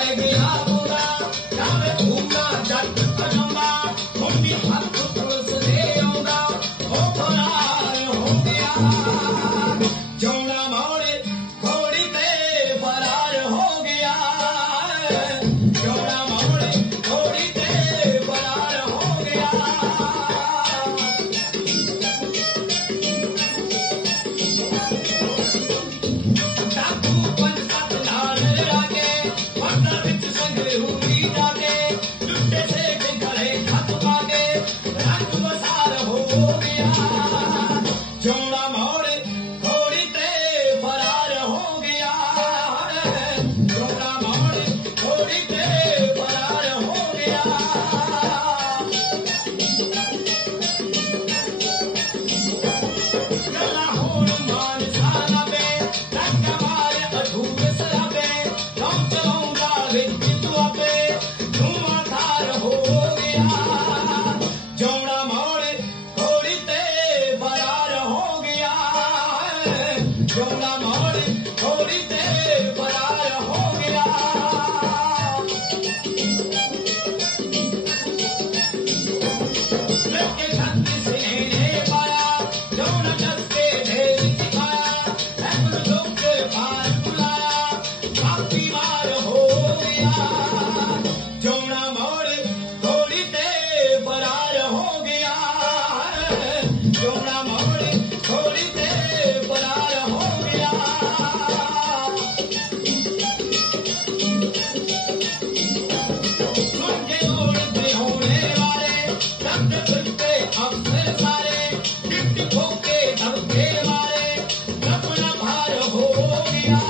रह गया पूरा जावे भूला जट अजंबा मुंडी हथ पुलिस दे आउंदा ओ फरार हो गया जौना मोड़े घोड़ी ते फरार हो गया जौना मोड़े घोड़ी ते फरार हो गया डाकू पंचत लाल लागे पत्ता विच संगरूरी जागे लुटे से के गले खत मांगे रंग बसार हो गया जौना मोड़े घोड़ी ते फरार हो गया जौना मोड़े घोड़ी ते फरार हो गया गला होड़ मान साला में रंग मारे अधूरे सलाबे हम चलाऊंगा रिच दुआबे धुआंधार हो गया जौना मोड़े घोड़ी ते फरार हो गया जौना मोड़े घोड़ी ते फरार हो गया लड़के छत्ती से ने पाया जौना जस्ते ढेर सिखाया ऐसा लोग के बार बुलाया काफी मार हो गया जौना मोड़े घोड़ी ते फरार हो गया जौना मोड़े घोड़ी ते फरार हो गया मुझे उड़ते होने वाले रंग खुलते अफसर सारे गिफ्ट ठोके धक्के मारे अपना भार हो गया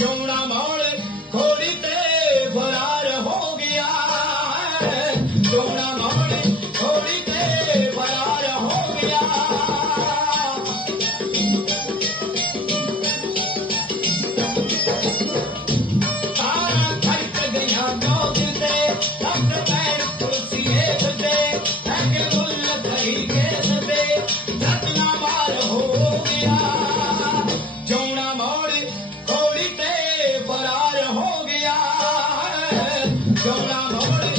जौना मोड़े घोड़ी ते फरार हो गया जौना मोड़े घोड़ी ते फरार हो गया तारा खड़क गया नौ दिल से रंग पैर कुर्सिए सजे रंग गुल धरी के सजे रत्ना मार हो गया जौना मोड़े घोड़ी ते फरार हो गया जौना मोड़े